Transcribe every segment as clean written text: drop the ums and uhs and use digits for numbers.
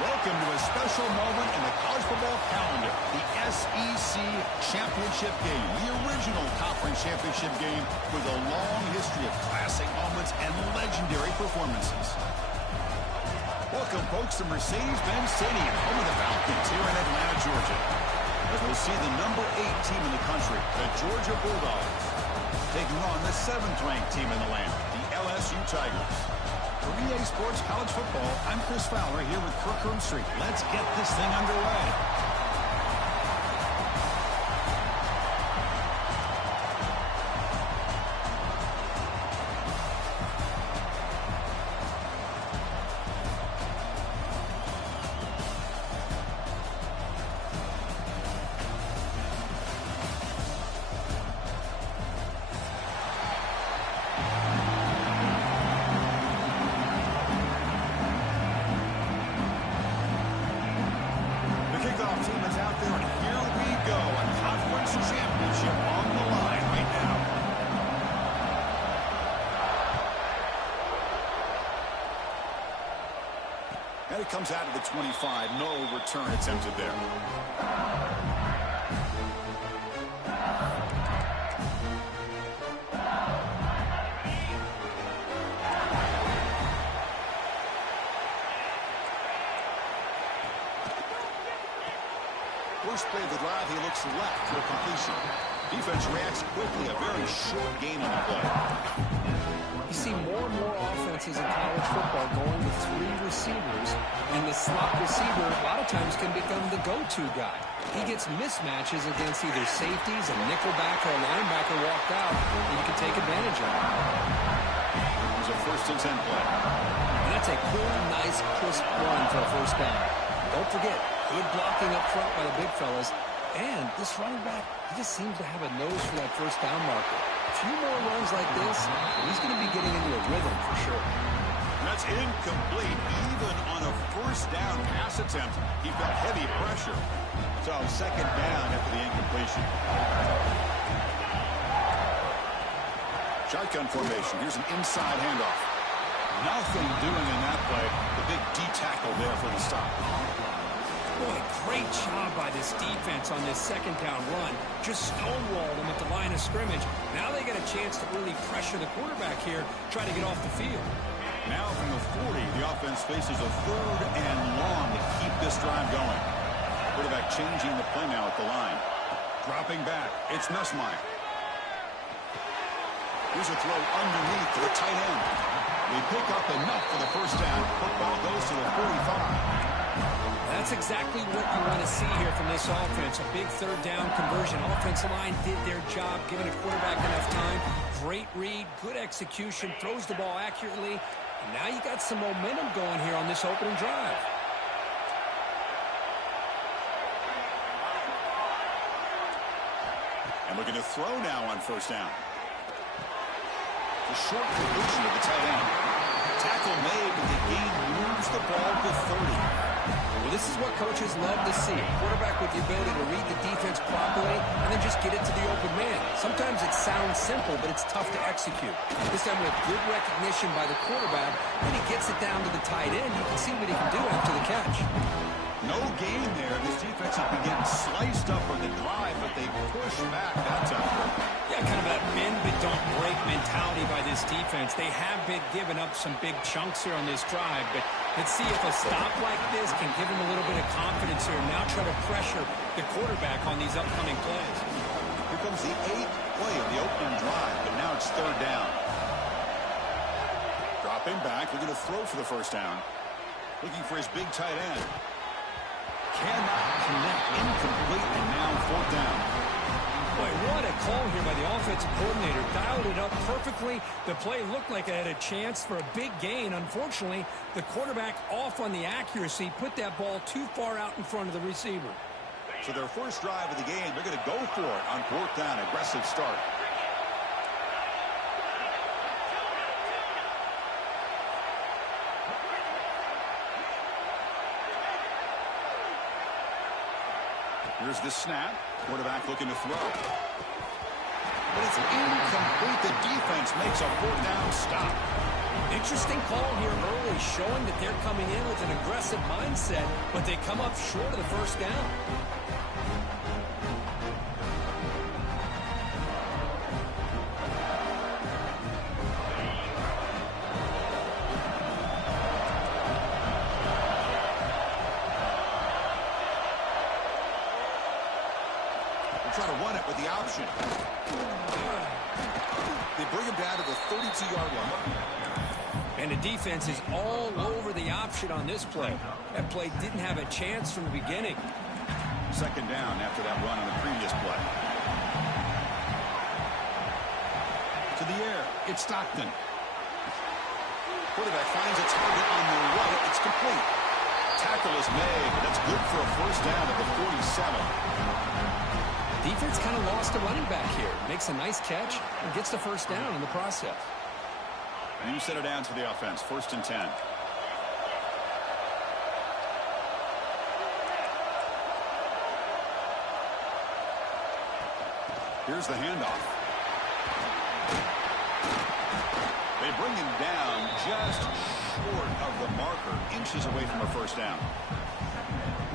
Welcome to a special moment in the college football calendar, the SEC Championship Game, the original conference championship game with a long history of classic moments and legendary performances. Welcome, folks, to Mercedes-Benz Stadium, home of the Falcons here in Atlanta, Georgia. As we'll see the number 8 team in the country, the Georgia Bulldogs, taking on the 7th-ranked team in the land, the LSU Tigers. For EA Sports College Football, I'm Chris Fowler here with Kirk Herbstreit. Let's get this thing underway. Team is out there, and here we go. A conference championship on the line right now. And it comes out of the 25. No return attempted there. First play of the drive, he looks left for completion. Defense reacts quickly. A very short game on the play. You see more and more offenses in college football going with 3 receivers, and the slot receiver a lot of times can become the go-to guy. He gets mismatches against either safeties, a nickelback, or a linebacker walked out, and you can take advantage of it. There's a 1st and 10 play. And that's a cool, nice, crisp run for a first down. Don't forget, good blocking up front by the big fellas. And this running back, he just seems to have a nose for that first down marker. A few more runs like this, and he's going to be getting into a rhythm for sure. That's incomplete. Even on a first down pass attempt, he felt heavy pressure. So 2nd down after the incompletion. Shotgun formation. Here's an inside handoff. Nothing doing in that play. The big D tackle there for the stop. Boy, great job by this defense on this 2nd down run. Just stonewalled them at the line of scrimmage. Now they get a chance to really pressure the quarterback here, try to get off the field. Now from the 40, the offense faces a 3rd and long to keep this drive going. Quarterback changing the play now at the line. Dropping back, it's Nussmeier. Here's a throw underneath to the tight end. They pick up enough for the first down. Football goes to the 45. That's exactly what you want to see here from this offense. A big 3rd down conversion. Offensive line did their job, giving the quarterback enough time. Great read, good execution, throws the ball accurately. And now you got some momentum going here on this opening drive. And looking to throw now on 1st down. The short completion of the tight end. Tackle made, but the gain moves the ball to 30. Well, this is what coaches love to see. A quarterback with the ability to read the defense properly and then just get it to the open man. Sometimes it sounds simple, but it's tough to execute. This time with good recognition by the quarterback, and he gets it down to the tight end. You can see what he can do after the catch. No gain there. This defense has been getting sliced up on the drive, but they push back that time. Yeah, kind of that bend but don't break mentality by this defense. They have been giving up some big chunks here on this drive, but let's see if a stop like this can give them a little bit of confidence here. Now try to pressure the quarterback on these upcoming plays. Here comes the 8th play of the opening drive, but now it's 3rd down. Dropping back, looking to throw for the first down. Looking for his big tight end. Cannot connect, incomplete, and now 4th down. Boy, what a call here by the offensive coordinator. Dialed it up perfectly. The play looked like it had a chance for a big gain. Unfortunately, the quarterback off on the accuracy, put that ball too far out in front of the receiver. So their first drive of the game, they're going to go for it on 4th down. Aggressive start. Here's the snap. Quarterback looking to throw. But it's incomplete. The defense makes a 4th down stop. Interesting call here early, showing that they're coming in with an aggressive mindset, but they come up short of the first down. Try to run it with the option. They bring him down to the 32-yard line. And the defense is all over the option on this play. That play didn't have a chance from the beginning. Second down after that run on the previous play. To the air. It's Stockton. Quarterback finds a target on the right. It's complete. Tackle is made. That's good for a first down at the 47. Defense kind of lost a running back here. Makes a nice catch and gets the first down in the process. New set it down to the offense. 1st and 10. Here's the handoff. They bring him down just short of the marker. Inches away from a first down.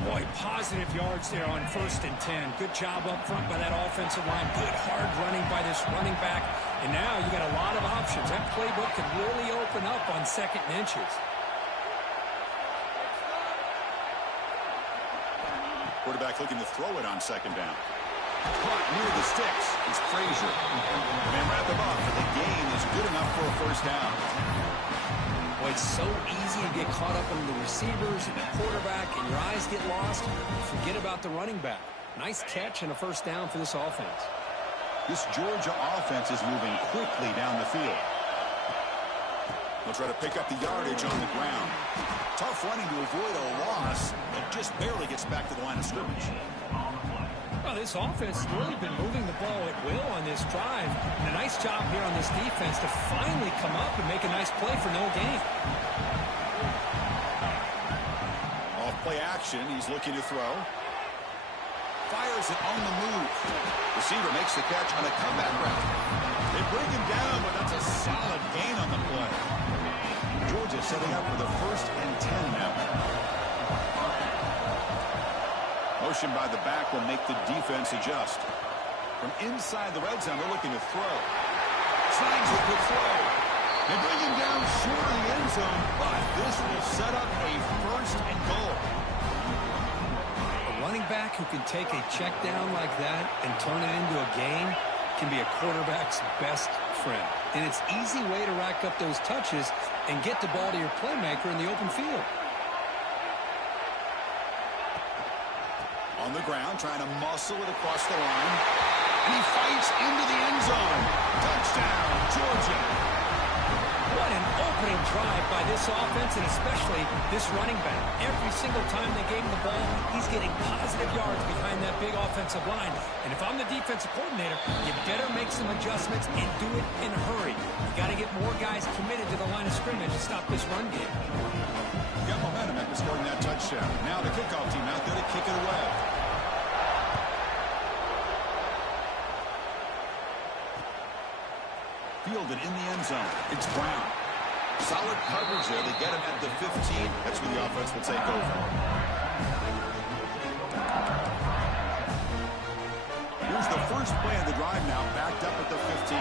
Boy, positive yards there on 1st and 10. Good job up front by that offensive line. Good hard running by this running back. And now you got a lot of options. That playbook could really open up on 2nd and inches. Quarterback looking to throw it on 2nd down. Caught near the sticks. It's Frazier. And wrap him up, and the gain is good enough for a first down. Boy, it's so easy to get caught up on the receivers and the quarterback, and your eyes get lost. You forget about the running back. Nice catch and a first down for this offense. This Georgia offense is moving quickly down the field. They'll try to pick up the yardage on the ground. Tough running to avoid a loss, but just barely gets back to the line of scrimmage. Well, this offense has really been moving the ball at will on this drive. And a nice job here on this defense to finally come up and make a nice play for no gain. Off play action, he's looking to throw. Fires it on the move. Receiver makes the catch on a comeback route. They bring him down, but that's a solid gain on the play. Georgia setting up for the 1st and 10 now. Motion by the back will make the defense adjust. From inside the red zone, they're looking to throw. Slides with the throw. They bring him down short of the end zone, but this will set up a 1st and goal. A running back who can take a check down like that and turn it into a gain can be a quarterback's best friend. And it's an easy way to rack up those touches and get the ball to your playmaker in the open field. On the ground, trying to muscle it across the line. And he fights into the end zone. Touchdown, Georgia. What an opening drive by this offense, and especially this running back. Every single time they gave him the ball, he's getting positive yards behind that big offensive line. And if I'm the defensive coordinator, you better make some adjustments and do it in a hurry. You got to get more guys committed to the line of scrimmage to stop this run game. Got momentum after scoring that touchdown. Now the kickoff team out there to kick it away. Fielded in the end zone. It's Brown. Solid coverage there. They get him at the 15. That's where the offense will take over. Here's the first play of the drive now, backed up at the 15.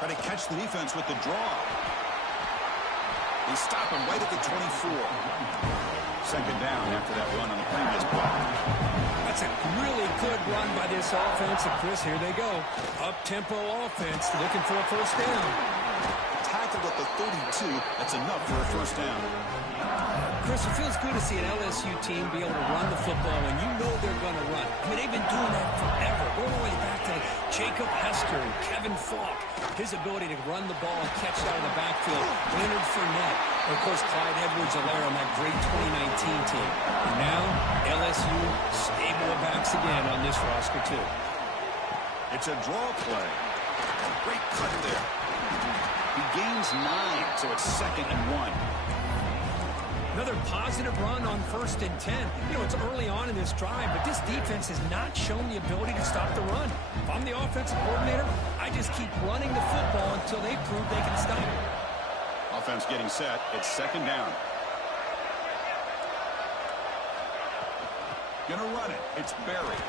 Try to catch the defense with the draw. They stop him right at the 24. Second down after that run on the previous play. That's a really good run by this offense. And Chris, here they go. Up-tempo offense looking for a first down. Tackled at the 32. That's enough for a first down. Chris, it feels good to see an LSU team be able to run the football when you know they're going to run. I mean, they've been doing that forever. Going all the way back to Jacob Hester and Kevin Falk. His ability to run the ball and catch it out of the backfield. Leonard Fournette. And, of course, Clyde Edwards-Helaire on that great 2019 team. And now, LSU stable of backs again on this roster, too. It's a draw play. Great cut there. He gains 9, so it's 2nd and 1. Another positive run on 1st and 10. You know, it's early on in this drive, but this defense has not shown the ability to stop the run. If I'm the offensive coordinator, I just keep running the football until they prove they can stop it. Offense getting set. It's 2nd down. Gonna run it. It's Barry.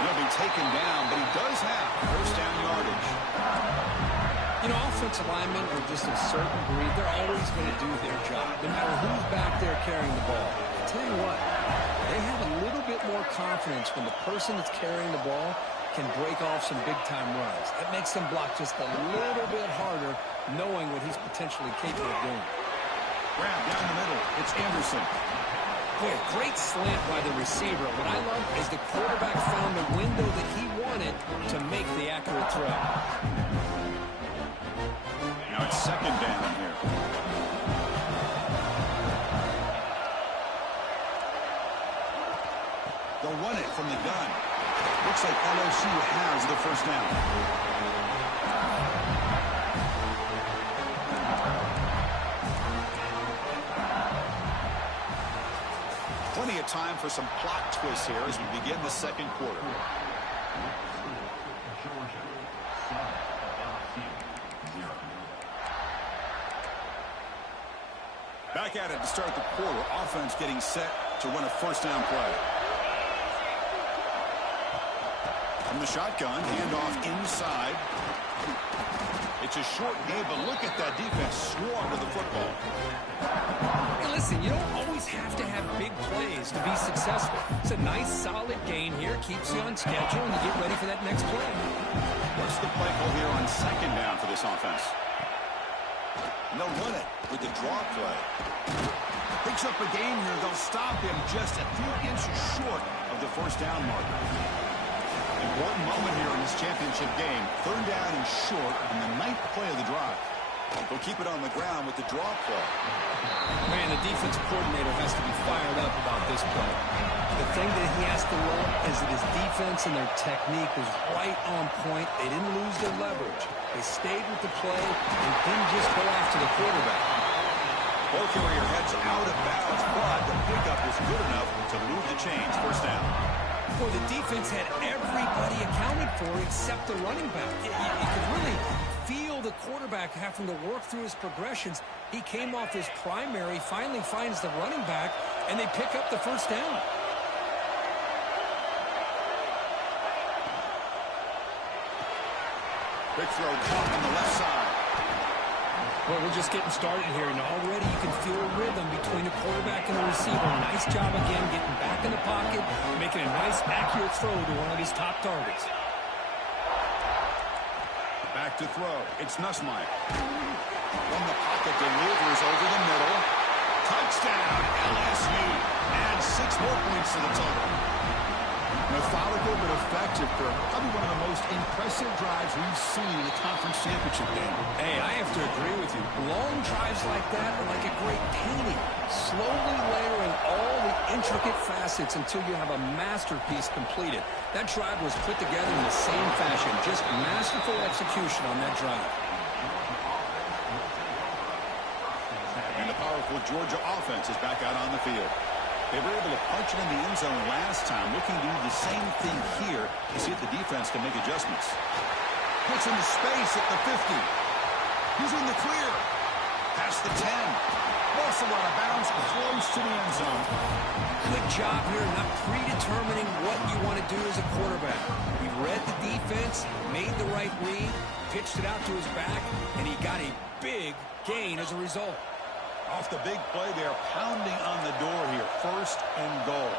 He'll be taken down, but he does have 1st down yardage. You know, offensive linemen are just a certain breed. They're always going to do their job, no matter who's back there carrying the ball. I tell you what, they have a little bit more confidence when the person that's carrying the ball can break off some big-time runs. It makes them block just a little bit harder, knowing what he's potentially capable of doing. Grab down the middle. It's Anderson. Boy, a great slant by the receiver. What I love is the quarterback found the window that he wanted to make the accurate throw. Now it's 2nd down here. They'll run it from the gun. Looks like LSU has the 1st down. Plenty of time for some plot twists here as we begin the 2nd quarter. Back at it to start the quarter. Offense getting set to run a 1st down play. From the shotgun, handoff inside. It's a short game, but look at that defense swarm to the football. Hey, listen, you don't always have to have big plays to be successful. It's a nice, solid gain here. Keeps you on schedule, and you get ready for that next play. What's the play call here on 2nd down for this offense? And they'll run it with the draw play. Picks up a gain here. They'll stop him just a few inches short of the 1st down marker. Important moment here in this championship game. 3rd down and short on the 9th play of the drive. They'll keep it on the ground with the draw play. Man, the defensive coordinator has to be fired up about this play. The thing that he has to love is that his defense and their technique was right on point. They didn't lose their leverage. They stayed with the play and didn't just go after the quarterback. Ball carrier heads out of bounds, but the pickup was good enough to move the chains. 1st down. Boy, the defense had everybody accounted for except the running back. You could really feel the quarterback having to work through his progressions. He came off his primary, finally finds the running back, and they pick up the 1st down. Big throw caught on the left side. Well, we're just getting started here, and already you can feel a rhythm between the quarterback and the receiver. Nice job again getting back in the pocket, making a nice, accurate throw to one of his top targets. Back to throw. It's Nussmeier. From the pocket, delivers over the middle. Touchdown, LSU. And 6 more points to the total. Methodical but effective for probably one of the most impressive drives we've seen in the conference championship game. Hey, I have to agree with you. Long drives like that are like a great painting. Slowly layering all the intricate facets until you have a masterpiece completed. That drive was put together in the same fashion. Just masterful execution on that drive. And the powerful Georgia offense is back out on the field. They were able to punch it in the end zone last time, looking to do the same thing here to see if the defense can make adjustments. Puts into space at the 50. He's in the clear. Past the 10. Also out of bounds, close to the end zone. Good job here, not predetermining what you want to do as a quarterback. He read the defense, made the right read, pitched it out to his back, and he got a big gain as a result. Off the big play, they're pounding on the door here. 1st and goal.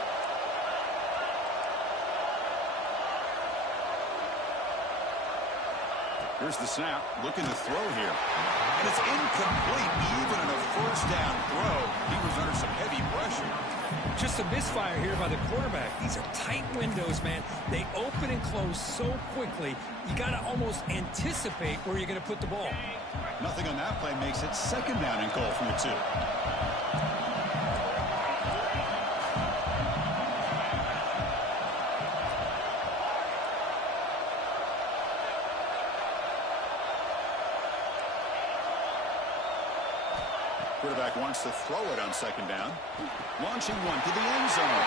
Here's the snap. Looking to throw here. And it's incomplete. Even in a 1st down throw, he was under some heavy pressure. Just a misfire here by the quarterback. These are tight windows, man. They open and close so quickly, you got to almost anticipate where you're going to put the ball. Nothing on that play makes it 2nd down and goal from the 2. Quarterback wants to throw it on second down. Launching one to the end zone.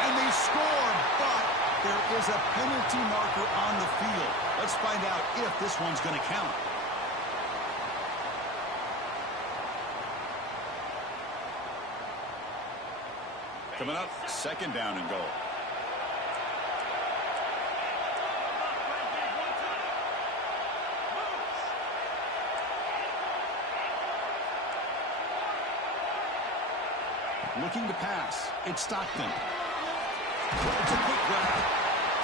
And they score, but there is a penalty marker on the field. Let's find out if this one's going to count. Coming up, second down and goal. Looking to pass. It's Stockton. It's a quick grab.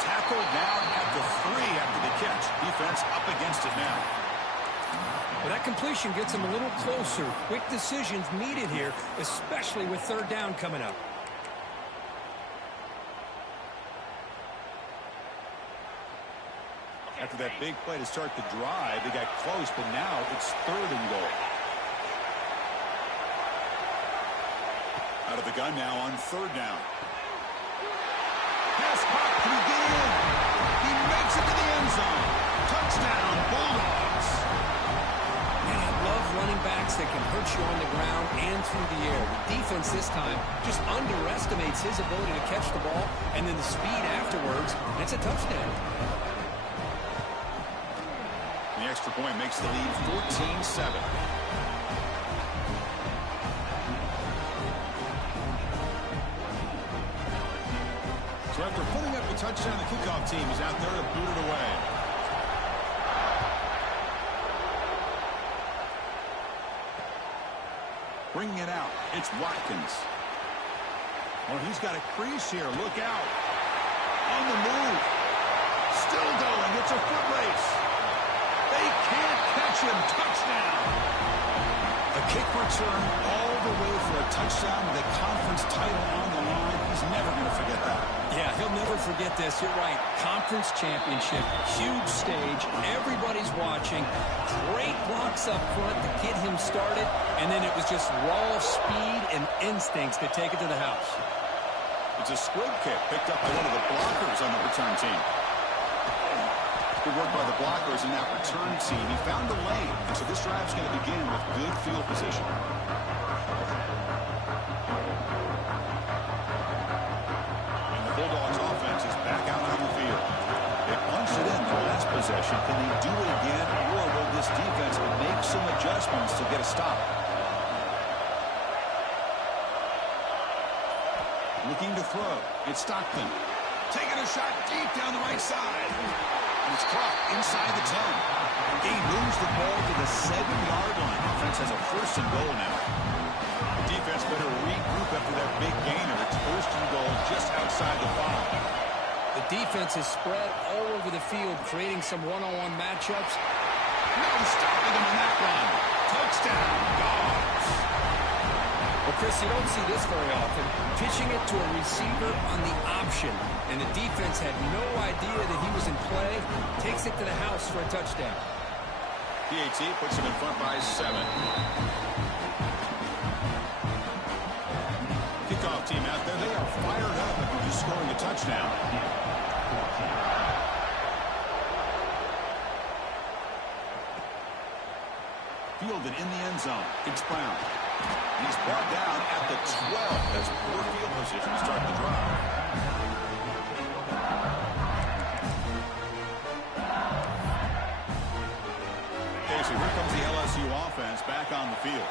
Tackle down at the 3 after the catch. Defense up against it now. Well, that completion gets him a little closer. Quick decisions needed here, especially with third down coming up. After that big play to start the drive, they got close, but now it's third and goal. Out of the gun now on third down. Pass caught. Can he get in? He makes it to the end zone. Touchdown, Bulldogs. Man, I love running backs that can hurt you on the ground and through the air. The defense this time just underestimates his ability to catch the ball, and then the speed afterwards, and it's a touchdown. The extra point makes the lead 14-7. So after putting up a touchdown, the kickoff team is out there to boot it away. Bringing it out, it's Watkins. Well, he's got a crease here. Look out. On the move. Still going. It's a foot race. They can't catch him. Touchdown. A kick return all the way for a touchdown with a conference title on the line. He's never going to forget that. Yeah, he'll never forget this. You're right. Conference championship, huge stage. Everybody's watching. Great blocks up front to get him started. And then it was just raw speed and instincts to take it to the house. It's a squib kick picked up by one of the blockers on the return team. Good work by the blockers in that return team. He found the lane, and so this drive's going to begin with good field position. And the Bulldogs offense is back out on the field. They punched it in the last possession. Can they do it again, or will this defense make some adjustments to get a stop? Looking to throw. It's Stockton. Taking a shot deep down the right side. He's caught inside the 10. He moves the ball to the 7-yard line. Offense has a first and goal now. The defense better regroup after that big gainer. It's first and goal just outside the 5. The defense is spread all over the field, creating some one-on-one matchups. No stopping them on that run. Touchdown, Dogs. Well, Chris, you don't see this very often. Pitching it to a receiver on the option, and the defense had no idea that he was in play. Takes it to the house for a touchdown. PAT puts him in front by 7. Kickoff team out there. They are fired up after scoring a touchdown. Fielded in the end zone. It's Brown. He's brought down at the 12. That's poor field position to start the drive. Okay, so here comes the LSU offense back on the field.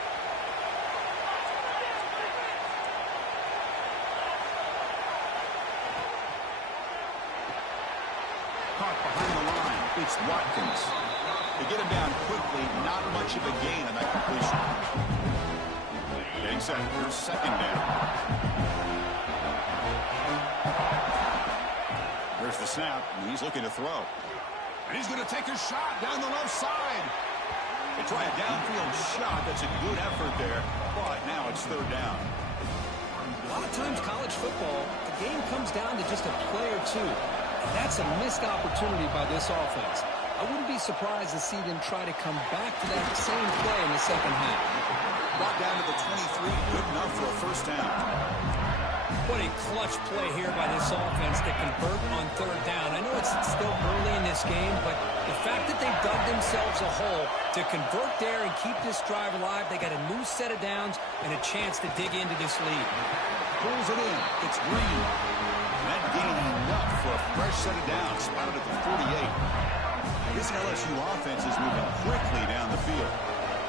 Caught behind the line. It's Watkins. They get him down quickly. Not much of a gain on that completion. Getting set. Here's second down. There's the snap. And he's looking to throw. And he's going to take a shot down the left side. They try a downfield shot. That's a good effort there. But now it's third down. A lot of times college football, the game comes down to just a play or two. And that's a missed opportunity by this offense. I wouldn't be surprised to see them try to come back to that same play in the second half. Brought down to the 23, good enough for a first down. What a clutch play here by this offense to convert on third down. I know it's still early in this game, but the fact that they've dug themselves a hole to convert there and keep this drive alive, they got a new set of downs and a chance to dig into this lead. Pulls it in. It's Green. That gained enough for a fresh set of downs. Spotted at the 48. This LSU offense is moving quickly down the field.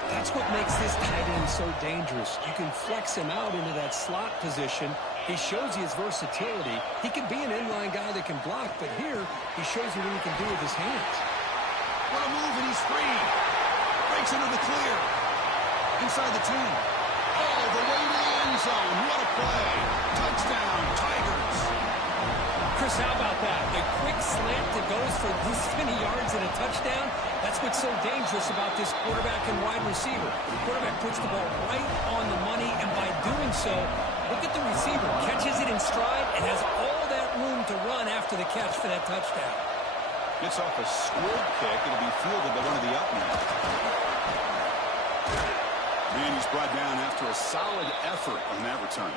That's what makes this tight end so dangerous. You can flex him out into that slot position. He shows you his versatility. He can be an inline guy that can block, but here he shows you what he can do with his hands. What a move, and he's free. Breaks into the clear. Inside the 10. All the way to the end zone. What a play. Touchdown, Tigers. Chris, how about that? A quick slant that goes for this many yards and a touchdown. That's what's so dangerous about this quarterback and wide receiver. The quarterback puts the ball right on the money, and by doing so, look at the receiver. Catches it in stride and has all that room to run after the catch for that touchdown. Gets off a squib kick. It'll be fielded by one of the up men. And he's brought down after a solid effort on that return.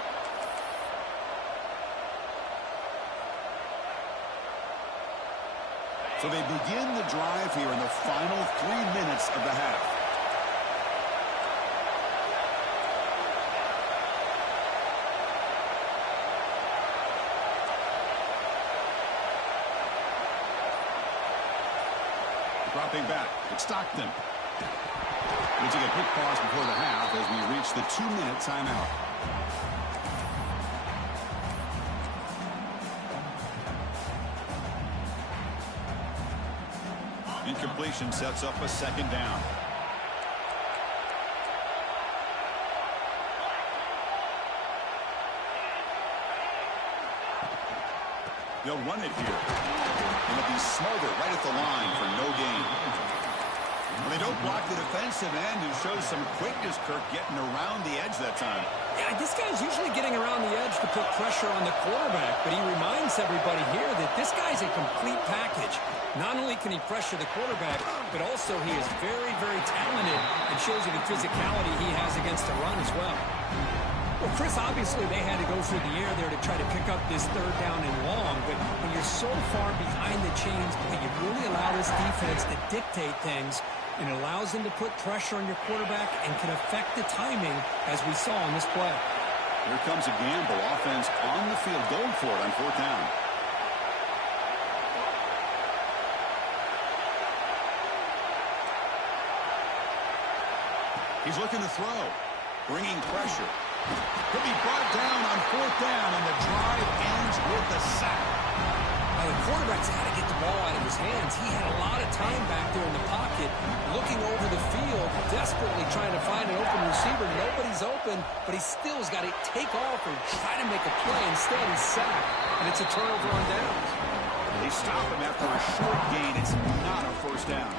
So they begin the drive here in the final 3 minutes of the half. Dropping back, it's Stockton. We'll take a quick pause before the half as we reach the 2-minute timeout. Incompletion sets up a second down. They'll run it here. And it'll be smothered right at the line for no gain. Well, they don't block the defensive end, who shows some quickness, Kirk, getting around the edge that time. Yeah, this guy's usually getting around the edge to put pressure on the quarterback, but he reminds everybody here that this guy's a complete package. Not only can he pressure the quarterback, but also he is very, very talented and shows you the physicality he has against the run as well. Well, Chris, obviously they had to go through the air there to try to pick up this third down and long, but when you're so far behind the chains, you really allow this defense to dictate things, and it allows them to put pressure on your quarterback and can affect the timing, as we saw on this play. Here comes a gamble. Offense on the field, going for it on fourth down. He's looking to throw, bringing pressure. He'll be brought down on fourth down, and the drive ends with a sack. Now, the quarterback's got to get the ball out of his hands. He had a lot of time back there in the pocket, looking over the field, desperately trying to find an open receiver. Nobody's open, but he still has got to take off and try to make a play. Instead, he's sacked, and it's a turnover on downs. They stop him after a short gain. It's not a first down.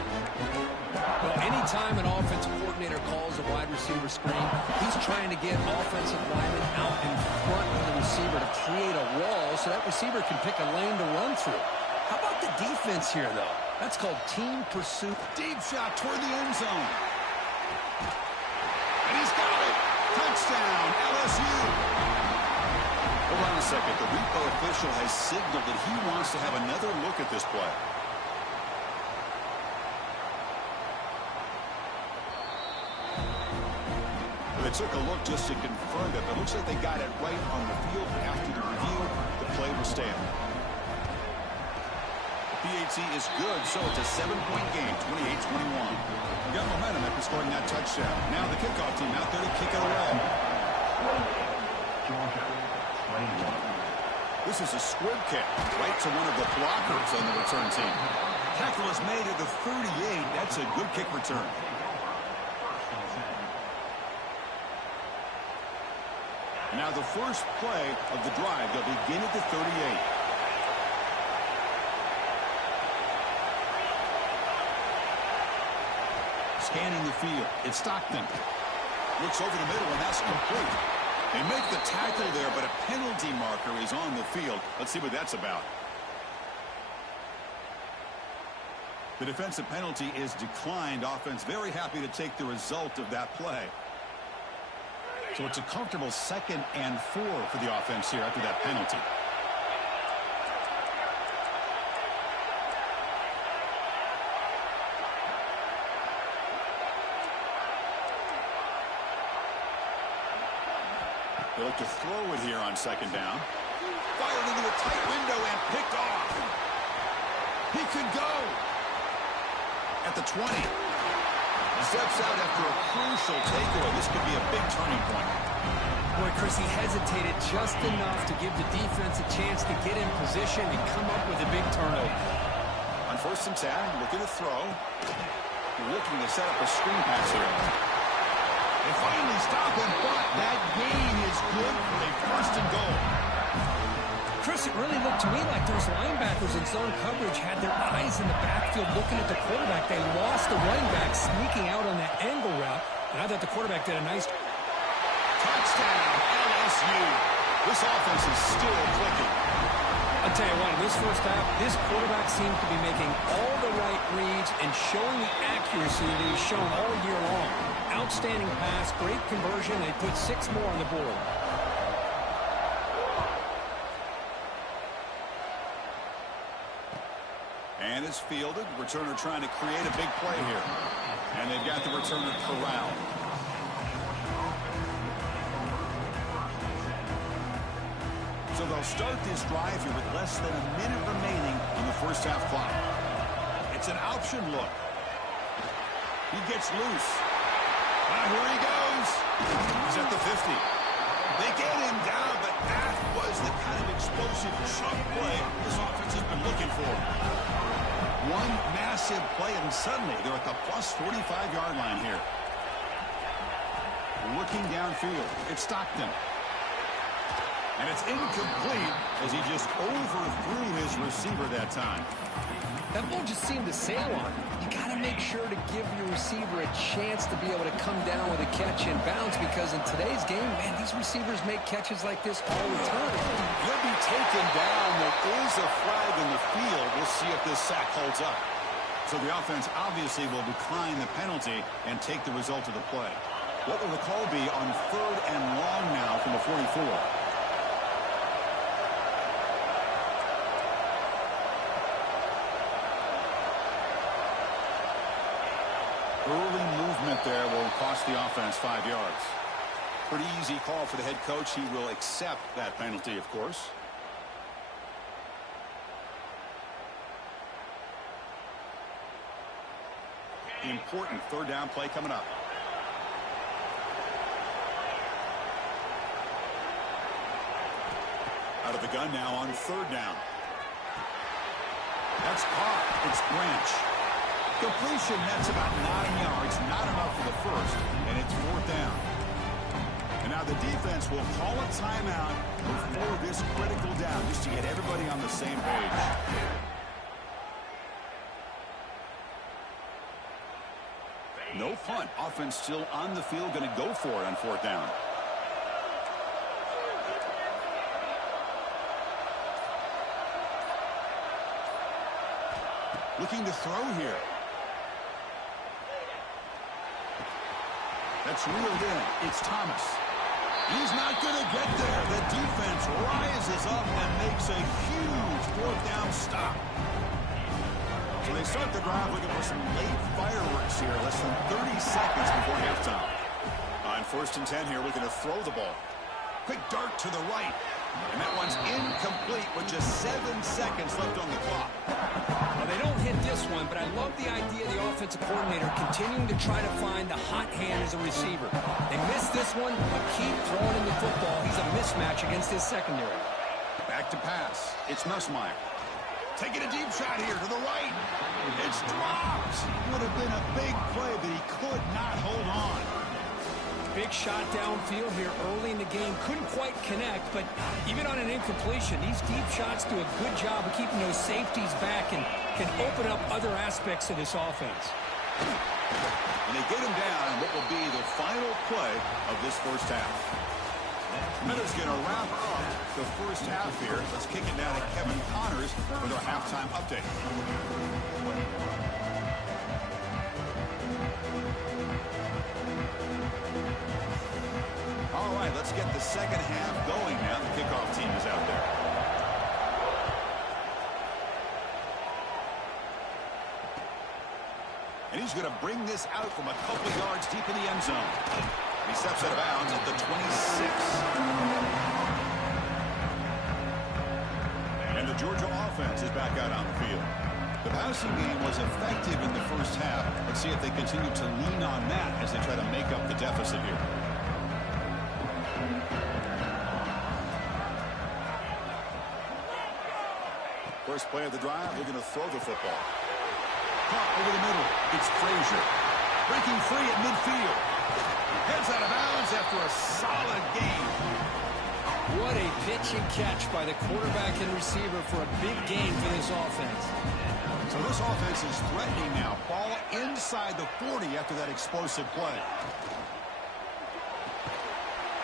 Well, anytime an offensive coordinator calls a wide receiver screen, he's trying to get offensive linemen out in front of the receiver to create a wall so that receiver can pick a lane to run through. How about the defense here, though? That's called team pursuit. Deep shot toward the end zone. And he's got it. Touchdown, LSU. Hold on a second. The replay official has signaled that he wants to have another look at this play. They took a look just to confirm it, but it looks like they got it right on the field. After the review, the play will stand. The PAT is good, so it's a 7-point game, 28-21. Got momentum after scoring that touchdown. Now the kickoff team out there to kick it away. This is a squib kick right to one of the blockers on the return team. Tackle is made at the 38. That's a good kick return. Now the first play of the drive, they'll begin at the 38. Scanning the field, it's Stockton. Looks over the middle, and that's complete. They make the tackle there, but a penalty marker is on the field. Let's see what that's about. The defensive penalty is declined. Offense very happy to take the result of that play. So it's a comfortable 2nd and 4 for the offense here after that penalty. They look to throw it here on 2nd down. Fired into a tight window and picked off. He could go. At the 20. Steps out after a crucial takeaway. This could be a big turning point. Boy, Chris, he hesitated just enough to give the defense a chance to get in position and come up with a big turnover. On 1st and 10, looking to throw. Looking to set up a screen pass here. They finally stop him, but that gain is good for a 1st and goal. Chris, it really looked to me like those linebackers in zone coverage had their eyes in the backfield looking at the quarterback. They lost the running back sneaking out on that angle route, and I thought the quarterback did a nice touchdown, LSU. This offense is still clicking. I'll tell you what, in this first half, this quarterback seems to be making all the right reads and showing the accuracy that he's shown all year long. Outstanding pass, great conversion. They put 6 more on the board. And it's fielded. Returner trying to create a big play here. And they've got the returner corralled. So they'll start this drive here with less than a minute remaining on the first half clock. It's an option look. He gets loose. Here he goes. He's at the 50. They get him down, but that was the kind of explosive chunk play this offense has been looking for. One massive play, and suddenly they're at the plus 45-yard line here. Looking downfield. It's Stockton. And it's incomplete as he just overthrew his receiver that time. That ball just seemed to sail on. You got to make sure to give your receiver a chance to be able to come down with a catch and bounce, because in today's game, man, these receivers make catches like this all the time. He'll be taken down. There is a flag in the field. We'll see if this sack holds up. So the offense obviously will decline the penalty and take the result of the play. What will the call be on 3rd and long now from the 44? Early movement there will cost the offense 5 yards. Pretty easy call for the head coach. He will accept that penalty, of course. Important 3rd down play coming up. Out of the gun now on 3rd down. That's caught. It's Branch. Completion, that's about 9 yards, not enough for the first, and it's 4th down. And now the defense will call a timeout before this critical down, just to get everybody on the same page. No punt. Offense still on the field, going to go for it on 4th down. Looking to throw here. That's reeled in. It's Thomas. He's not going to get there. The defense rises up and makes a huge 4th down stop. So they start the drive looking for some late fireworks here. Less than 30 seconds before halftime. On 1st and 10 here, looking to throw the ball. Quick dart to the right. And that one's incomplete with just 7 seconds left on the clock. Well, they don't hit this one, but I love the idea of the offensive coordinator continuing to try to find the hot hand as a receiver. They missed this one, but keep throwing him the football. He's a mismatch against his secondary. Back to pass. It's Nussmeier. Taking a deep shot here to the right. It's dropped. Would have been a big play, but he could not hold on. Big shot downfield here early in the game. Couldn't quite connect, but even on an incompletion, these deep shots do a good job of keeping those safeties back and can open up other aspects of this offense. And they get him down in what will be the final play of this first half. Minutes going to wrap up the first half here. Let's kick it down to Kevin Connors with our halftime update. All let's get the second half going now. The kickoff team is out there. And he's going to bring this out from a couple yards deep in the end zone. He steps out of bounds at the 26. And the Georgia offense is back out on the field. The passing game was effective in the first half. Let's see if they continue to lean on that as they try to make up the deficit here. First play of the drive, they're going to throw the football. Caught over the middle. It's Frazier. Breaking free at midfield. Heads out of bounds after a solid game. What a pitch and catch by the quarterback and receiver for a big gain for this offense. So this offense is threatening now. Ball inside the 40 after that explosive play.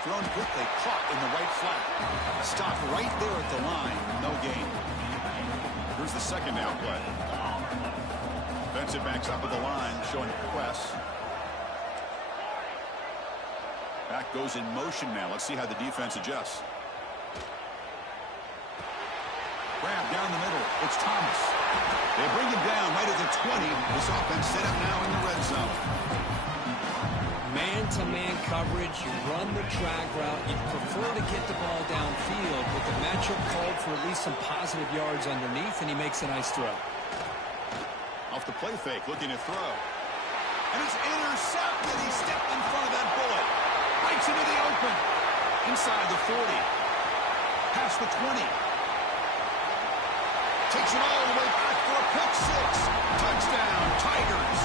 Thrown quickly, caught in the right flat. Stopped right there at the line. No gain. Here's the second down play. Defensive backs up at the line, showing press. Back goes in motion now. Let's see how the defense adjusts. Grab down the middle. It's Thomas. They bring him down right at the 20. This offense set up now in the red zone. Man-to-man coverage. You run the drag route. You prefer to get the ball downfield, but the matchup called for at least some positive yards underneath, and he makes a nice throw. Off the play fake, looking to throw. And it's intercepted. He stepped in front of that bullet. Breaks into the open. Inside the 40. Past the 20. Takes it all the way back for a pick six. Touchdown, Tigers.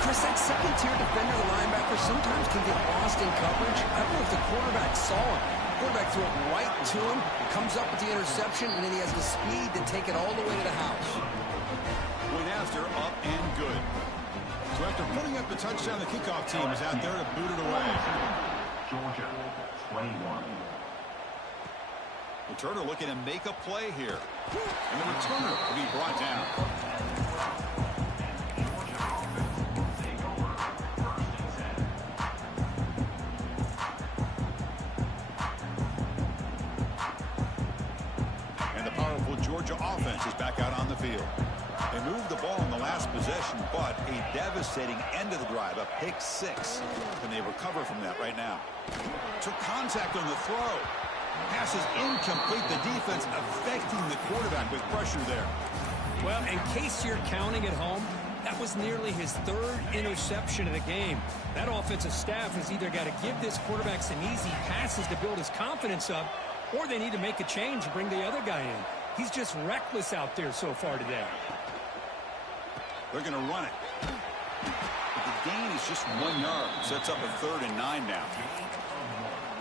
Chris, that second-tier defender, the linebacker, sometimes can get lost in coverage. I don't know if the quarterback saw him. The quarterback threw it right to him. Comes up with the interception, and then he has the speed to take it all the way to the house. Went after, up and good. So after putting up the touchdown, the kickoff team is out there to boot it away. Georgia, 21. Returner looking to make a play here. And the returner will be brought down. And the powerful Georgia offense is back out on the field. They moved the ball in the last possession, but a devastating end of the drive, a pick six. And they recover from that right now. Took contact on the throw. Pass is incomplete. The defense affecting the quarterback with pressure there. Well, in case you're counting at home, that was nearly his third interception of the game. That offensive staff has either got to give this quarterback some easy passes to build his confidence up, or they need to make a change and bring the other guy in. He's just reckless out there so far today. They're going to run it. But the gain is just 1 yard. Sets up a 3rd and 9 now.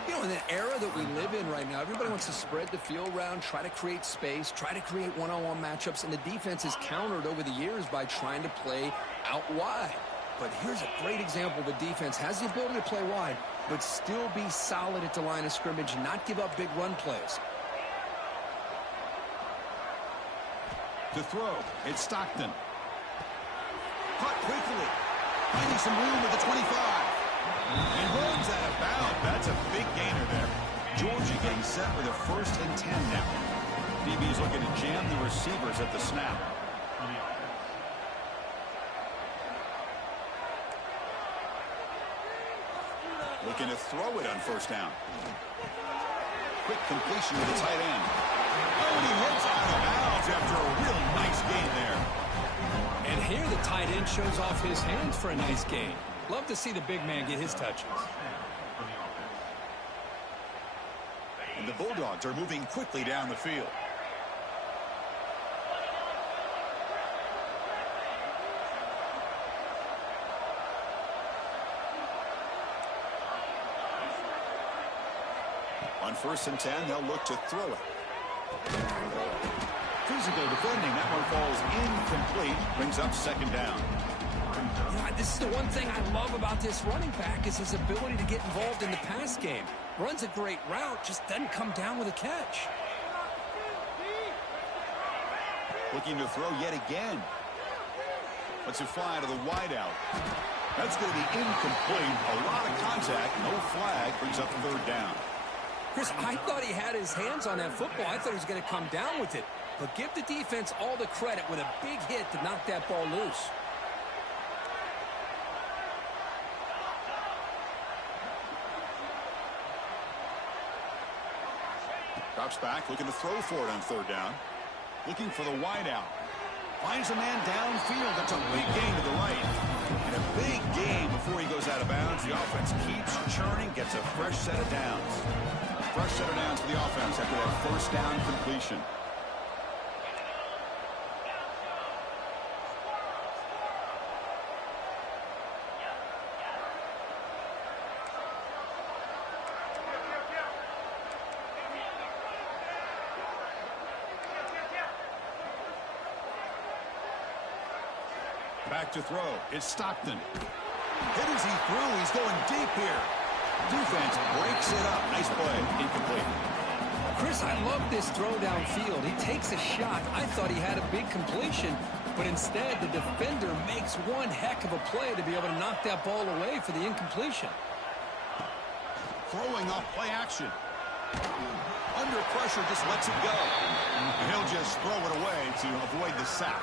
You know, in the era that we live in right now, everybody wants to spread the field around, try to create space, try to create one-on-one matchups, and the defense is countered over the years by trying to play out wide. But here's a great example. The defense has the ability to play wide, but still be solid at the line of scrimmage, not give up big run plays. To throw, it's Stockton. Caught quickly. Finding some room at the 25. And runs out of bounds. That's a big gainer there. Georgia getting set for the 1st and 10 now. DB's looking to jam the receivers at the snap. Looking to throw it on 1st down. Quick completion to the tight end. Oh, and he hits out of bounds after a real nice gain there. And here the tight end shows off his hands for a nice gain. Love to see the big man get his touches. And the Bulldogs are moving quickly down the field. On 1st and 10, they'll look to throw it. Physical defending. That one falls incomplete. Brings up 2nd down. This is the one thing I love about this running back is his ability to get involved in the pass game. Runs a great route, just doesn't come down with a catch. Looking to throw yet again. Lets it fly to the wideout. That's going to be incomplete. A lot of contact. No flag. Brings up third down. Chris, I thought he had his hands on that football. I thought he was going to come down with it. But give the defense all the credit with a big hit to knock that ball loose. Drops back, looking to throw for it on third down. Looking for the wide out. Finds a man downfield. That's a big gain to the right. And a big gain before he goes out of bounds. The offense keeps churning, gets a fresh set of downs. Fresh set of downs for the offense after that first down completion. Back to throw. It's Stockton. Hit as he threw. He's going deep here. Defense breaks it up. Nice play. Incomplete. Chris, I love this throw downfield. He takes a shot. I thought he had a big completion, but instead the defender makes one heck of a play to be able to knock that ball away for the incompletion. Throwing off play action. Under pressure, just lets it go. And he'll just throw it away to avoid the sack.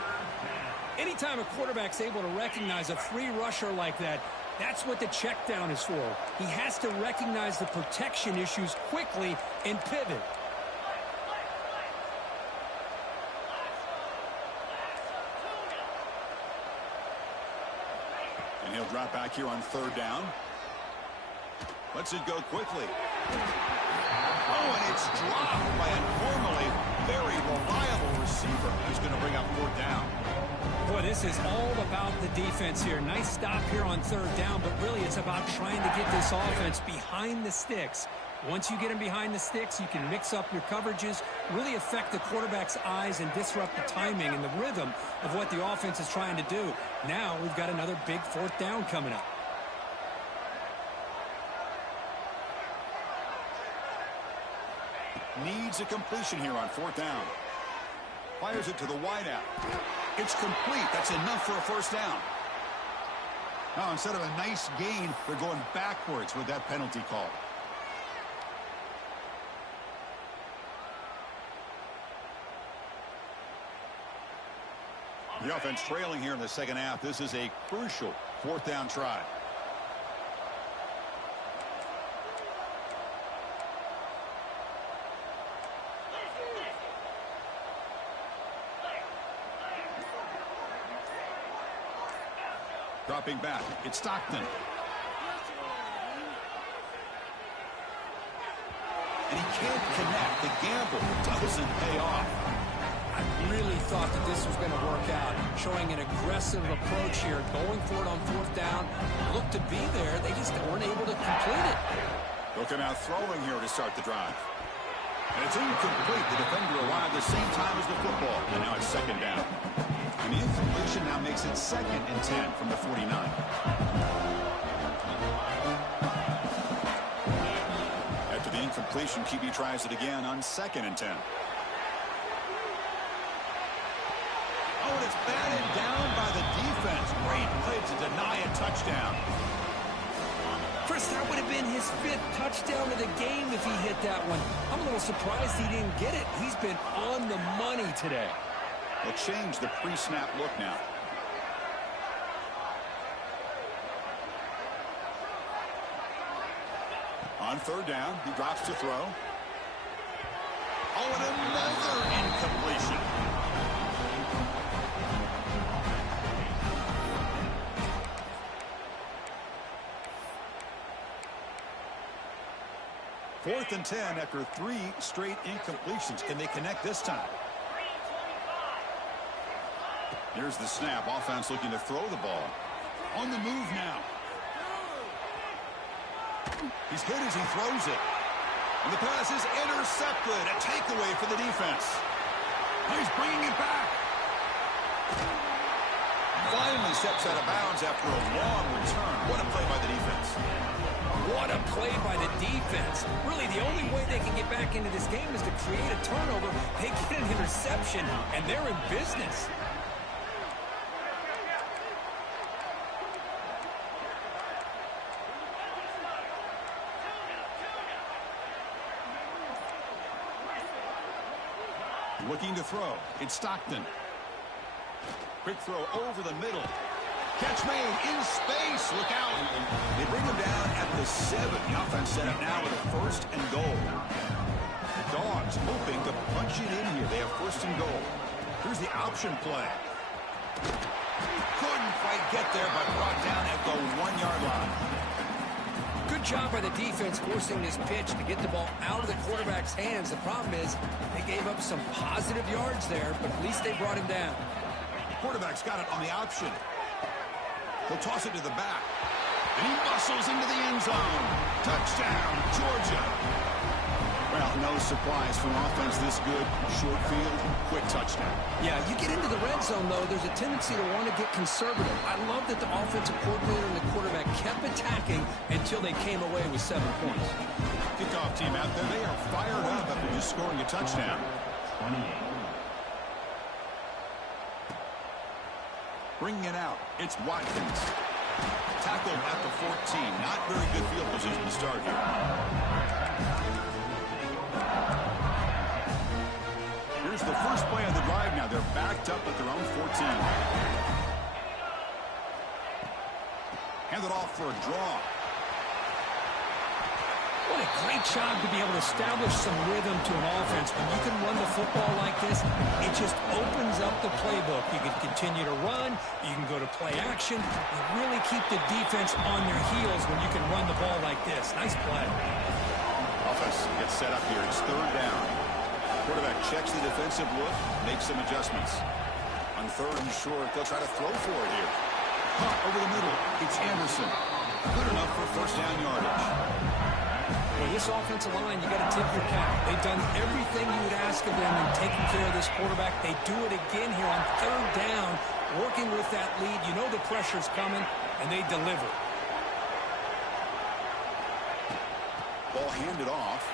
Anytime a quarterback's able to recognize a free rusher like that, that's what the check down is for. He has to recognize the protection issues quickly and pivot. And he'll drop back here on third down. Lets it go quickly. Oh, and it's dropped by a normally very reliable receiver who's going to bring up fourth down. Boy, this is all about the defense here. Nice stop here on third down, but really it's about trying to get this offense behind the sticks. Once you get them behind the sticks, you can mix up your coverages, really affect the quarterback's eyes and disrupt the timing and the rhythm of what the offense is trying to do. Now we've got another big fourth down coming up. Needs a completion here on fourth down. Fires it to the wideout. It's complete. That's enough for a first down. Now, instead of a nice gain, they're going backwards with that penalty call. The offense trailing here in the second half. This is a crucial fourth down try. Dropping back, it's Stockton. And he can't connect. The gamble doesn't pay off. I really thought that this was going to work out. Showing an aggressive approach here, going for it on fourth down. Looked to be there. They just weren't able to complete it. Looking out throwing here to start the drive. And it's incomplete. The defender arrived the same time as the football. And now it's second down. And the incompletion now makes it 2nd and 10 from the 49. After the incompletion, QB tries it again on 2nd and 10. Oh, and it's batted down by the defense. Great play to deny a touchdown. Chris, that would have been his 5th touchdown of the game if he hit that one. I'm a little surprised he didn't get it. He's been on the money today. They'll change the pre-snap look now. On third down, he drops to throw. Oh, and another incompletion. Fourth and 10 after 3 straight incompletions. Can they connect this time? Here's the snap. Offense looking to throw the ball. On the move now. He's hit as he throws it. And the pass is intercepted. A takeaway for the defense. He's bringing it back. Finally steps out of bounds after a long return. What a play by the defense. What a play by the defense. Really, the only way they can get back into this game is to create a turnover. They get an interception, and they're in business. Looking to throw. It's Stockton. Quick throw over the middle. Catch made in space. Look out. They bring him down at the 7. The offense set up now with a 1st and goal. The Dogs hoping to punch it in here. They have 1st and goal. Here's the option play. Couldn't quite get there, but brought down at the 1-yard line. Good job by the defense forcing this pitch to get the ball out of the quarterback's hands. The problem is they gave up some positive yards there, but at least they brought him down. Quarterback's got it on the option. He'll toss it to the back. And he muscles into the end zone. Touchdown, Georgia. Well, no surprise from offense this good. Short field, quick touchdown. Yeah, you get into the red zone, though, there's a tendency to want to get conservative. I love that the offensive coordinator and the quarterback kept attacking until they came away with 7 points. Kickoff team out there, they are fired up after just scoring a touchdown. 28. Bringing it out, it's Watkins. Tackled at the 14. Not very good field position to start here. Here's the first play of the drive now. They're backed up at their own 14. Hand it off for a draw. What a great job to be able to establish some rhythm to an offense. When you can run the football like this, it just opens up the playbook. You can continue to run. You can go to play action. You really keep the defense on their heels when you can run the ball like this. Nice play. Offense gets set up here. It's 3rd down. Quarterback checks the defensive look, makes some adjustments. On 3rd and short, they'll try to throw for it here. Punt over the middle. It's Anderson. Good enough for 1st down yardage. Well, this offensive line, you got to tip your cap. They've done everything you would ask of them in taking care of this quarterback. They do it again here on 3rd down, working with that lead. You know the pressure's coming, and they deliver. Ball handed off.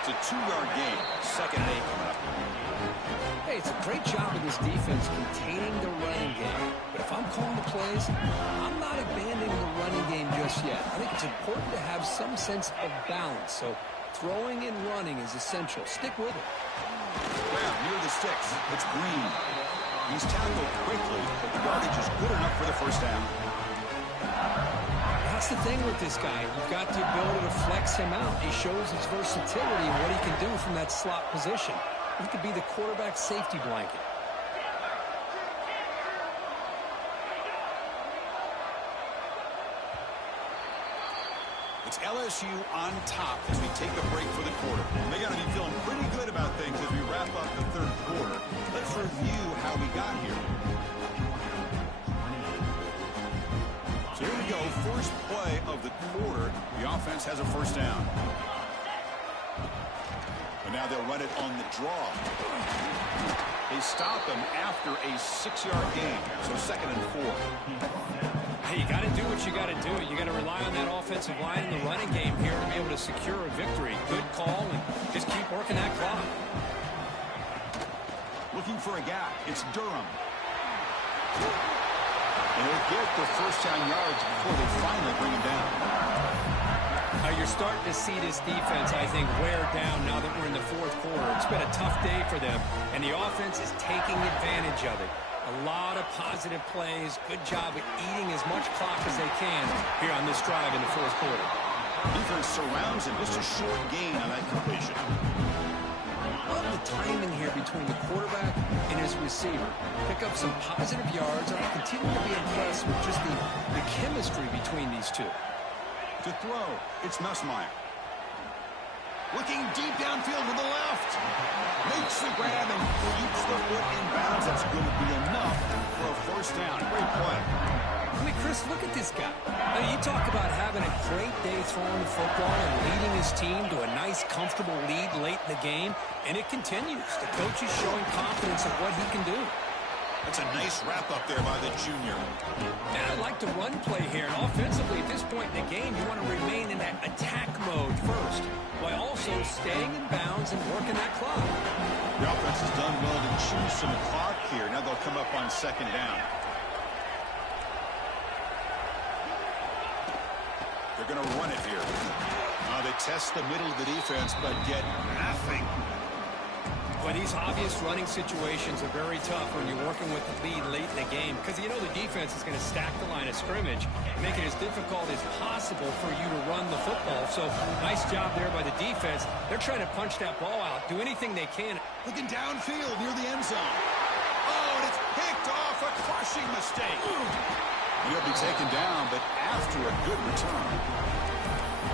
It's a 2-yard gain. 2nd and 8 coming up. Hey, it's a great job of this defense containing the running game. But if I'm calling the plays, I'm not abandoning the running game just yet. I think it's important to have some sense of balance. So throwing and running is essential. Stick with it. Well, near the sticks. It's Green. He's tackled quickly, but the yardage is good enough for the 1st down. That's the thing with this guy. You've got the ability to flex him out. He shows his versatility and what he can do from that slot position. He could be the quarterback safety blanket. It's LSU on top as we take a break for the quarter. They got to be feeling pretty good about things as we wrap up the 3rd quarter. Let's review how we got here. So here we go, first play of the quarter. The offense has a 1st down. But now they'll run it on the draw. They stop him after a 6-yard gain, so 2nd and 4. Hey, you got to do what you got to do. You got to rely on that offensive line in the running game here to be able to secure a victory. Good call, and just keep working that clock. Looking for a gap. It's Durham. And he'll get the 1st down yards before they finally bring him down. You're starting to see this defense, I think, wear down now that we're in the 4th quarter. It's been a tough day for them, and the offense is taking advantage of it. A lot of positive plays. Good job at eating as much clock as they can here on this drive in the 4th quarter. Defense surrounds him. Just a short gain on that completion. Love the timing here between the quarterback and his receiver. Pick up some positive yards. I continue to be impressed with just the chemistry between these two. To throw, it's Nussmeier. Looking deep downfield to the left. Makes the grab and keeps the foot in bounds. That's going to be enough for a 1st down. Great play. I mean, Chris, look at this guy. I mean, you talk about having a great day throwing the football and leading his team to a nice, comfortable lead late in the game, and it continues. The coach is showing confidence of what he can do. That's a nice wrap-up there by the junior. And I like the run play here. And offensively, at this point in the game, you want to remain in that attack mode first, while also staying in bounds and working that clock. The offense has done well to choose some clock here. Now they'll come up on 2nd down. They're going to run it here. They test the middle of the defense, but get nothing. Well, these obvious running situations are very tough when you're working with the lead late in the game because you know the defense is going to stack the line of scrimmage, make it as difficult as possible for you to run the football. So nice job there by the defense. They're trying to punch that ball out, do anything they can. Looking downfield near the end zone. Oh, and it's picked off, a crushing mistake. He'll be taken down, but after a good return.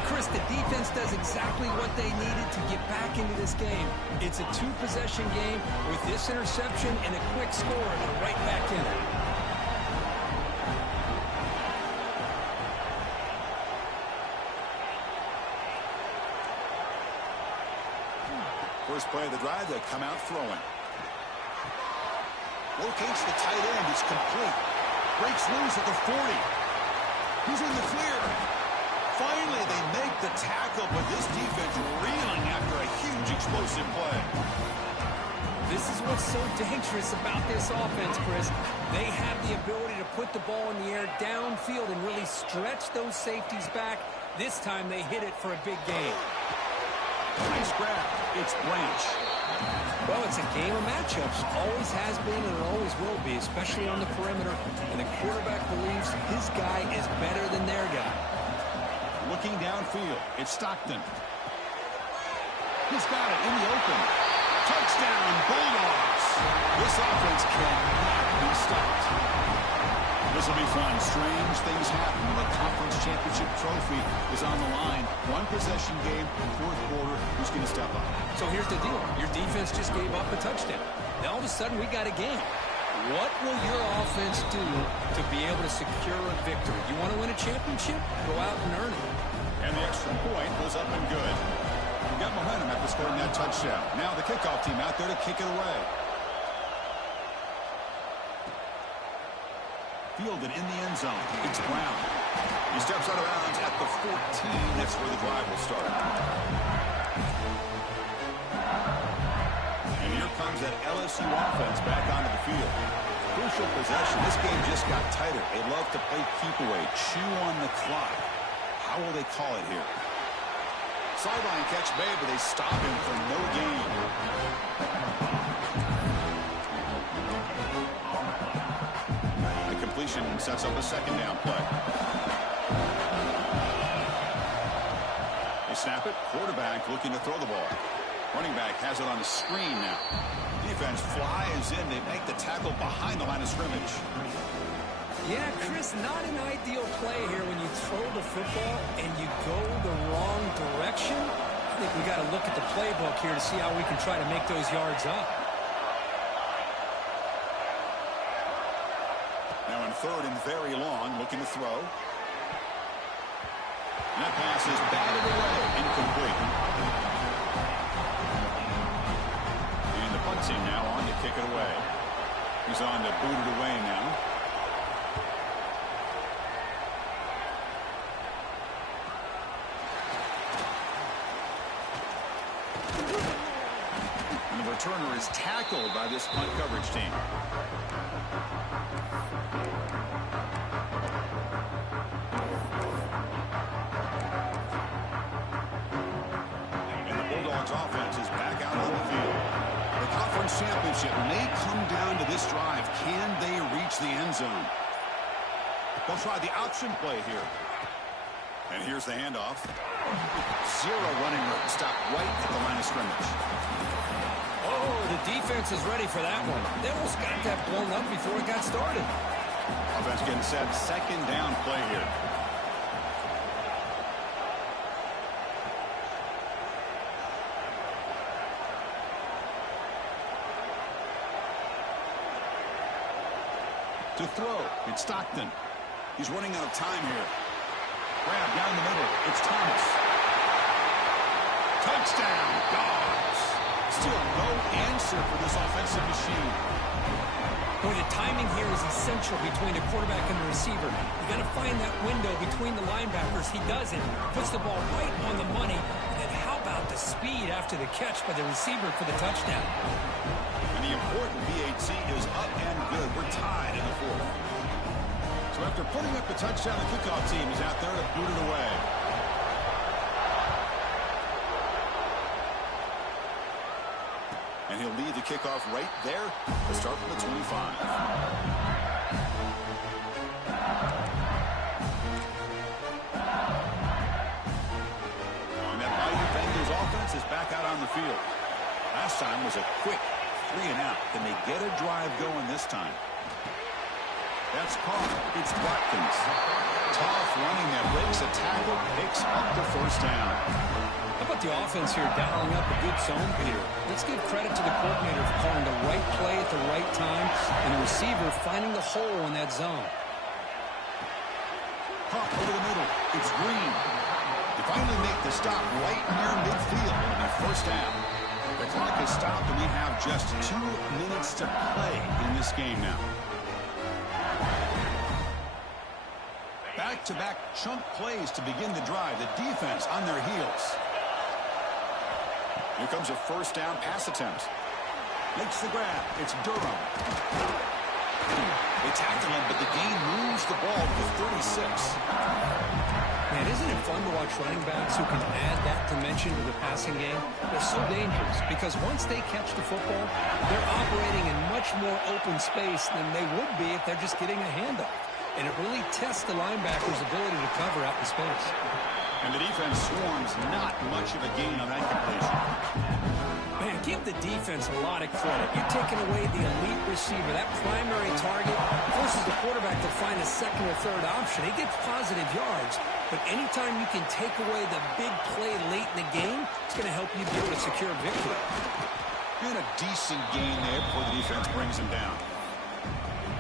Chris, the defense does exactly what they needed to get back into this game. It's a two-possession game with this interception and a quick score, and they're right back in it. First play of the drive, they'll come out throwing. Locates the tight end. It's complete. Breaks loose at the 40. He's in the clear. Finally, they make the tackle, but this defense reeling after a huge explosive play. This is what's so dangerous about this offense, Chris. They have the ability to put the ball in the air downfield and really stretch those safeties back. This time they hit it for a big gain. Nice grab. It's Branch. Well, it's a game of matchups. Always has been and it always will be, especially on the perimeter. And the quarterback believes his guy is better than their guy. Looking downfield, it's Stockton. He's got it in the open. Touchdown, Bulldogs. This offense cannot be stopped. This will be fun. Strange things happen when the conference championship trophy is on the line. One possession game, fourth quarter. Who's going to step up? So here's the deal. Your defense just gave up a touchdown. Now all of a sudden we got a game. What will your offense do to be able to secure a victory? You want to win a championship? Go out and earn it. And the extra point goes up and good. Got momentum after scoring that touchdown. Now the kickoff team out there to kick it away. Fielded in the end zone. It's Brown. He steps out of bounds at the 14. That's where the drive will start. And here comes that LSU offense back onto the field. Crucial possession. This game just got tighter. They love to play keep away, chew on the clock. How will they call it here? Sideline catch made, but they stop him for no gain. The completion sets up a second down play. They snap it. Quarterback looking to throw the ball. Running back has it on the screen now. Defense flies in. They make the tackle behind the line of scrimmage. Yeah, Chris, not an ideal play here when you throw the football and you go the wrong direction. I think we got to look at the playbook here to see how we can try to make those yards up. Now in third and very long, looking to throw. And that pass is batted away, incomplete. And the punt team now on to kick it away. He's on to boot it away now. Returner is tackled by this punt coverage team. And the Bulldogs offense is back out on the field. The conference championship may come down to this drive. Can they reach the end zone? They'll try the option play here. And here's the handoff. Zero running room. Stop right at the line of scrimmage. Oh, the defense is ready for that one. They almost got that blown up before it got started. Offense getting set. Second down play here. To throw, it's Stockton. He's running out of time here. Grab down the middle. It's Thomas. Touchdown, Dogs. Still no answer for this offensive machine. Boy, the timing here is essential between the quarterback and the receiver. You got to find that window between the linebackers. He does it. Puts the ball right on the money. And then how about the speed after the catch by the receiver for the touchdown? And the important PAT is up and good. We're tied in the fourth. So after putting up the touchdown, the kickoff team is out there to boot it away. And And he'll lead the kickoff right there to start from the 25. And that mighty Bengals offense is back out on the field. Last time was a quick 3-and-out. Can they get a drive going this time? That's caught. It's Watkins. Tough running that breaks a tackle, picks up the first down. How about the offense here dialing up a good zone, Peter? Let's give credit to the coordinator for calling the right play at the right time and the receiver finding the hole in that zone. Pump over the middle. It's Green. They finally make the stop right near midfield. It'll be first down. The clock is stopped, and we have just 2 minutes to play in this game now. Back-to-back chunk plays to begin the drive. The defense on their heels. Here comes a first down pass attempt. Makes the grab. It's Durham. They tackle him, but the gain moves the ball to 36. Man, isn't it fun to watch running backs who can add that dimension to the passing game? They're so dangerous because once they catch the football, they're operating in much more open space than they would be if they're just getting a handoff. And it really tests the linebacker's ability to cover out in space. And the defense swarms not much of a gain on that completion. Man, give the defense a lot of credit. You're taking away the elite receiver. That primary target forces the quarterback to find a second or third option. He gets positive yards, but anytime you can take away the big play late in the game, it's going to help you be able to secure victory. And a decent gain there before the defense brings him down.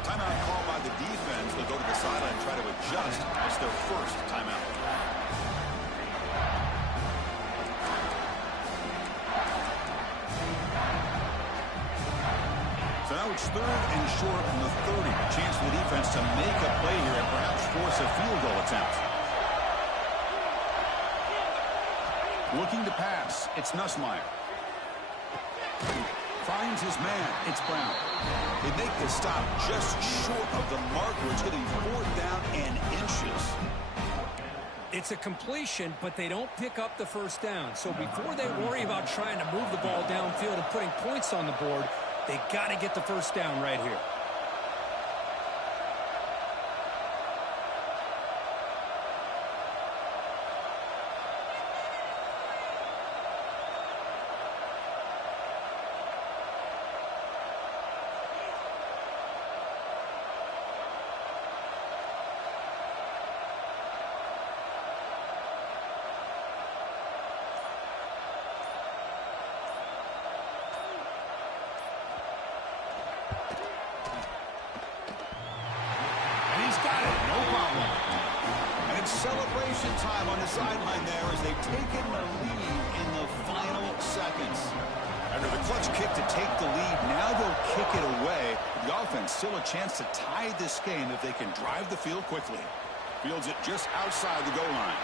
Timeout called by the defense. They'll go to the sideline and try to adjust. That's their first timeout. So now it's 3rd and short from the 30. Chance for the defense to make a play here and perhaps force a field goal attempt. Looking to pass. It's Nussmeier. Finds his man. It's Brown. They make the stop just short of the mark where it's getting 4th down and inches. It's a completion, but they don't pick up the first down. So before they worry about trying to move the ball downfield and putting points on the board, they got to get the first down right here. Celebration time on the sideline there as they've taken the lead in the final seconds. After the clutch kick to take the lead, now they'll kick it away. The offense still a chance to tie this game if they can drive the field quickly. Fields it just outside the goal line.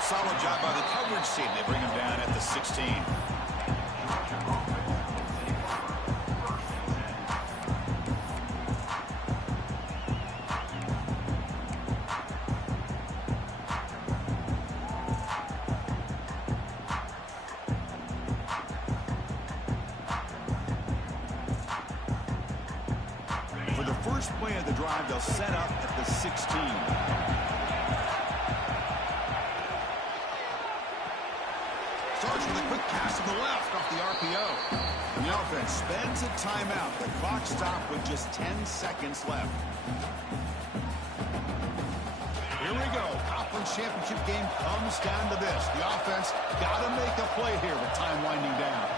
Solid job by the coverage team. They bring him down at the 16. First play of the drive, they'll set up at the 16. Starts with a quick pass to the left off the RPO. And the offense spends a timeout. The clock stopped with just 10 seconds left. Here we go. Conference championship game comes down to this. The offense got to make a play here with time winding down.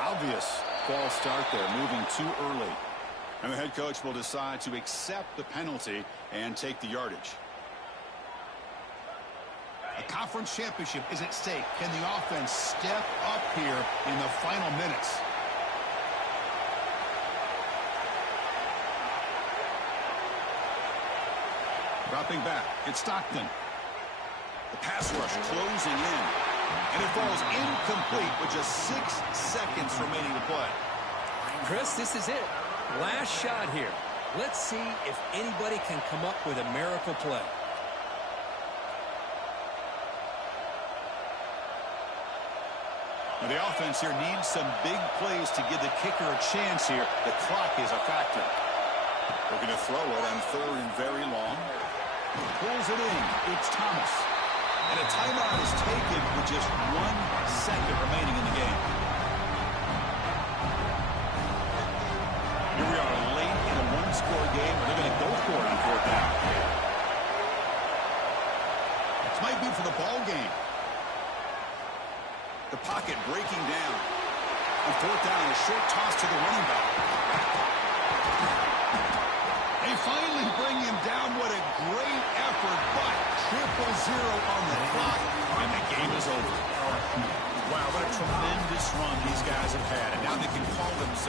Obvious false start there, moving too early. And the head coach will decide to accept the penalty and take the yardage. A conference championship is at stake. Can the offense step up here in the final minutes? Dropping back, it's Stockton. The pass rush closing in. And it falls incomplete with just 6 seconds remaining to play. Chris, this is it. Last shot here. Let's see if anybody can come up with a miracle play. Now the offense here needs some big plays to give the kicker a chance here. The clock is a factor. They're going to throw it on third and very long. Pulls it in. It's Thomas. And a timeout is taken with just 1 second remaining in the game. Here we are late in a one-score game. They're going to go for it on fourth down. This might be for the ball game. The pocket breaking down. On fourth down, a short toss to the running back. They finally bring him down. What a great effort, but 0-0 on the clock, and the game is over. Wow, what a tremendous run these guys have had, and now they can call themselves